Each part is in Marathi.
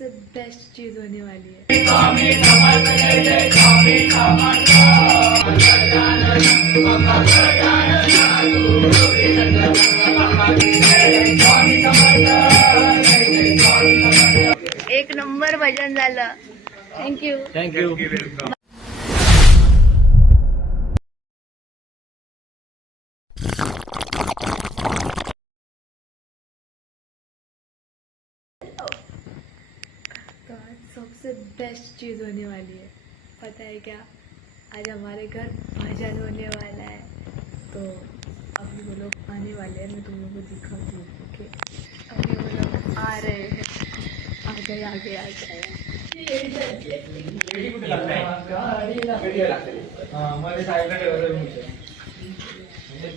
सबसे बेस्ट चीज होने वाली है। एक नंबर भजन झालं। Thank you thank you. तो आज सबसे बेस्ट चीज़ होने वाली है। पता है क्या, आज हमारे घर भजन होने वाला है। तो अभी वो लोग आने वाले हैं, मैं तुम लोगों को दिखाती हूँ। ओके, अभी वो लोग आ रहे हैं। आ गए आ गए आ गए।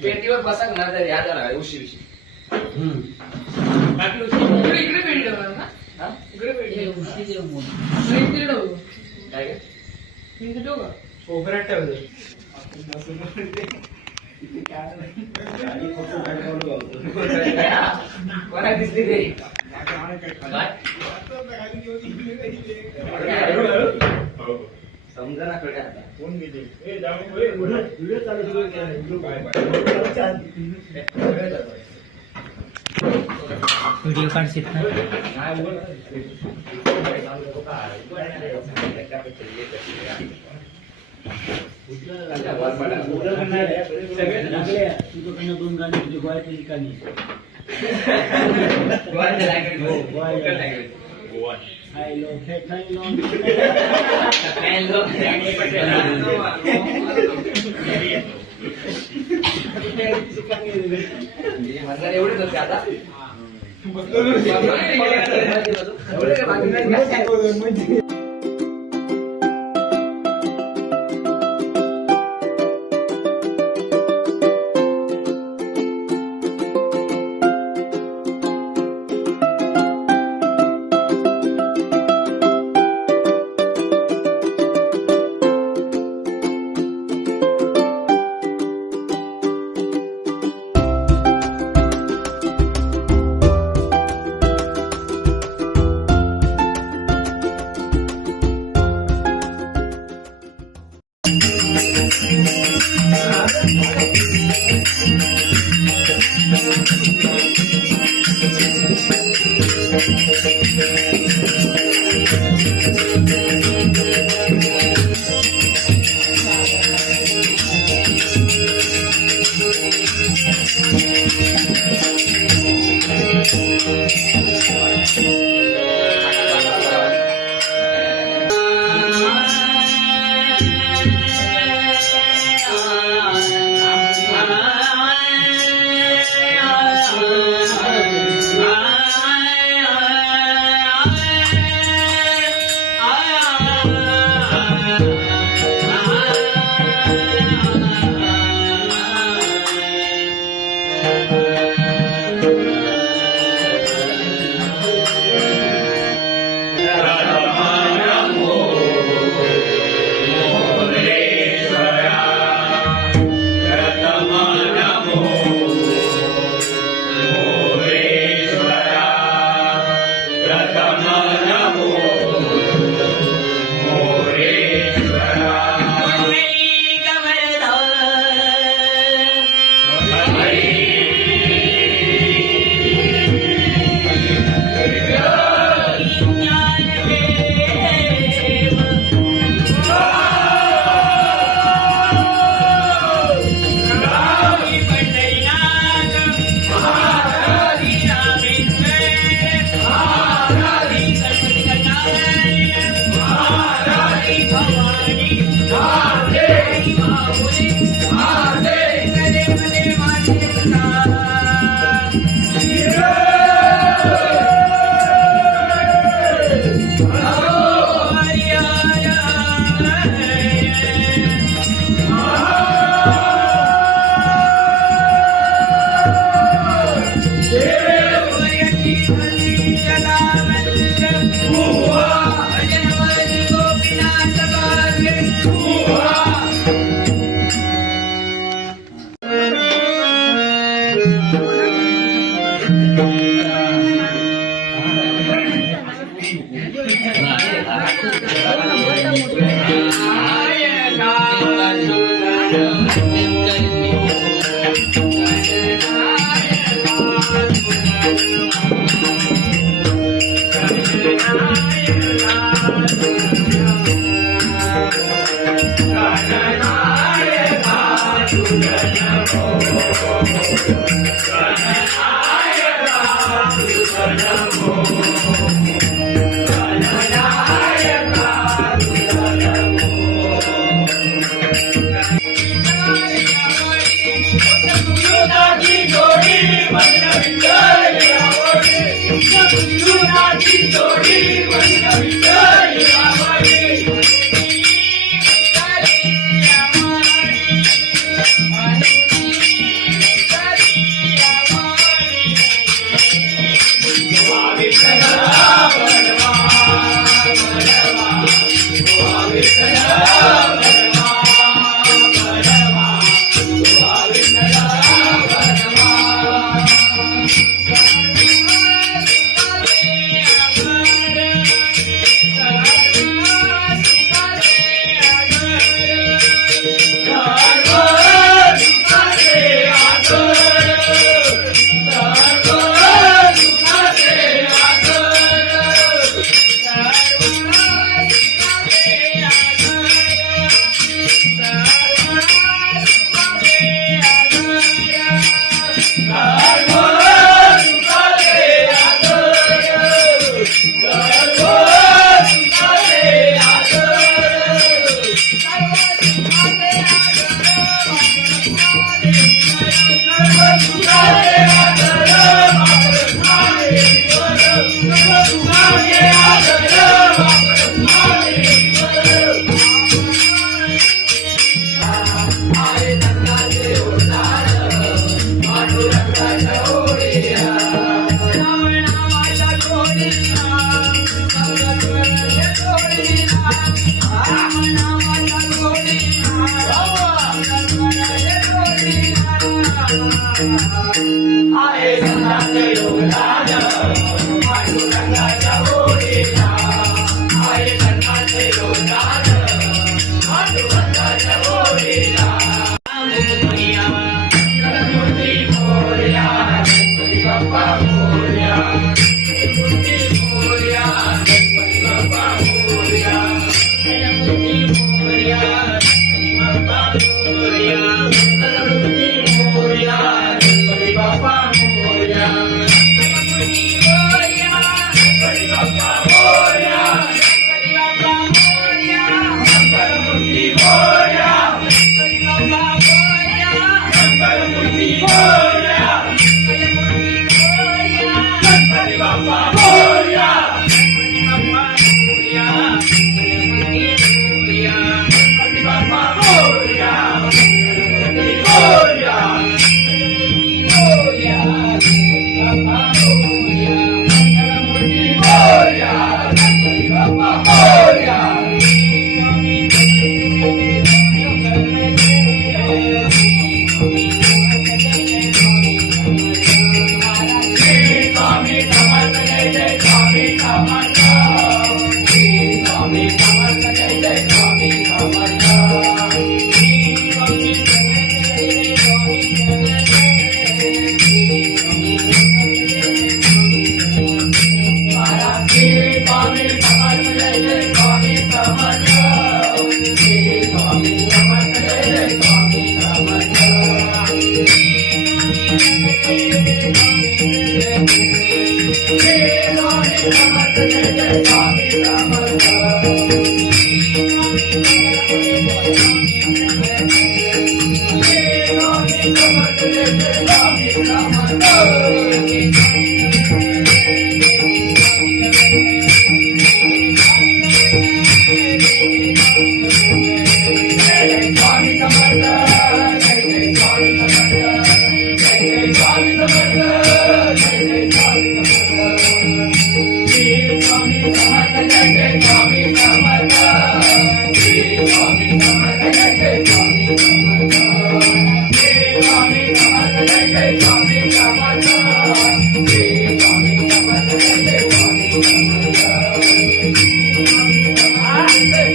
पेटीवर बसा ना तर याद आला उशी उशी बाकी उशी इकडे पेटी ठेवणार ना हा इकडे पेटी उशी दे मोड इकडे ठेव काय गे इकडे ठेव का कोपऱ्यात ठेव दे कोणा दिसली रे समजा ना कडे आता कोण गेली ए जाऊ व्हिडिओ चालू केला व्हिडिओ काढशील ना नाही बोल दोन गाणी तुझी गोव्याची ठिकाणी Hello, एवढेच होते आता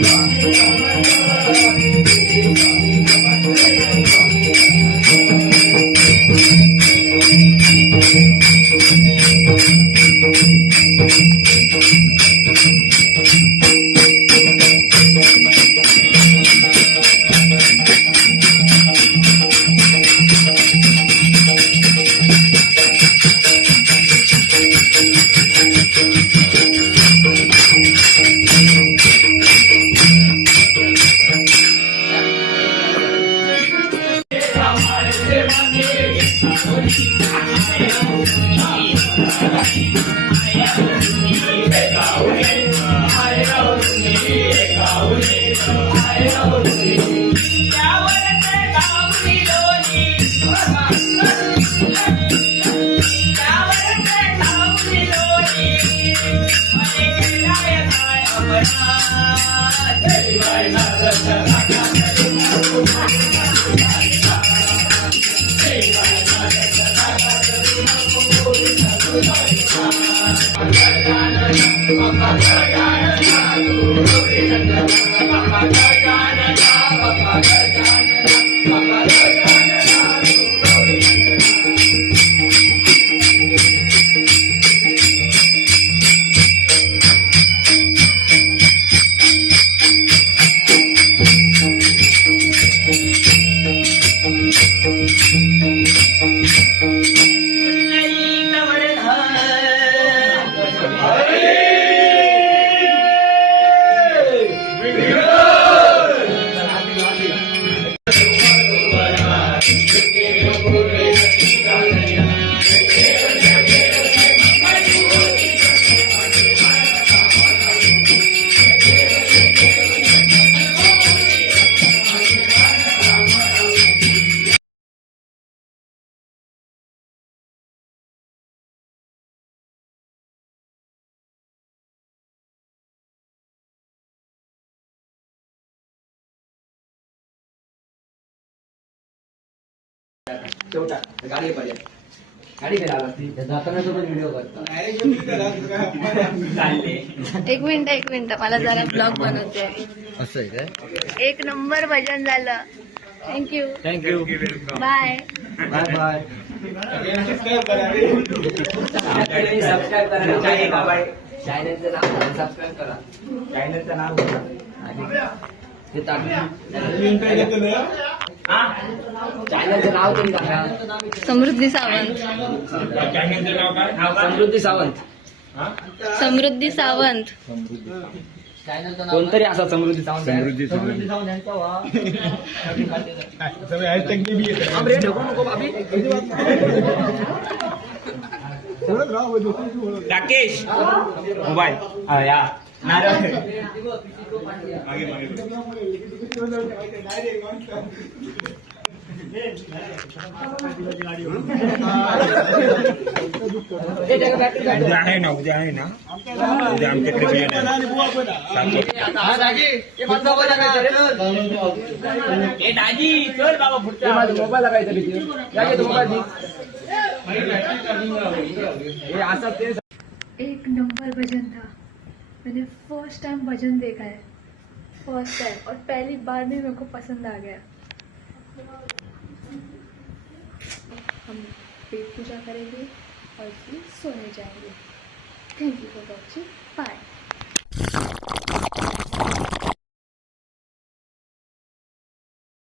Swami गाडी पाहिजे गाडी जाताना तो व्हिडिओ करतो एक मिनिट मला जरा ब्लॉग बनवते आहे. असं आहे काय? एक नंबर भजन झालं. Thank you bye bye bye. Subscribe करा चॅनलचं नाव सबस्क्राईब करा चॅनलचं नाव ते चॅनलचं नाव तरी सांगा. समृद्धी सावंत. समृद्धी सावंत. समृद्धी सावंत. कोणतरी असा समृद्धी सावंत. समृद्धी राकेश मोबाईल या आहे ना उद्या आहे ना उद्या आमच्याकडे मोबाईल काहीतरी एक नंबर भजन था. मैंने फर्स्ट टाइम भजन देखा है. फर्स्ट टाइम और पहली बार में मेरे को पसंद आ गया. हम पेट पूजा करेंगे और फिर सोने जाएंगे. Thank you for watching. Bye.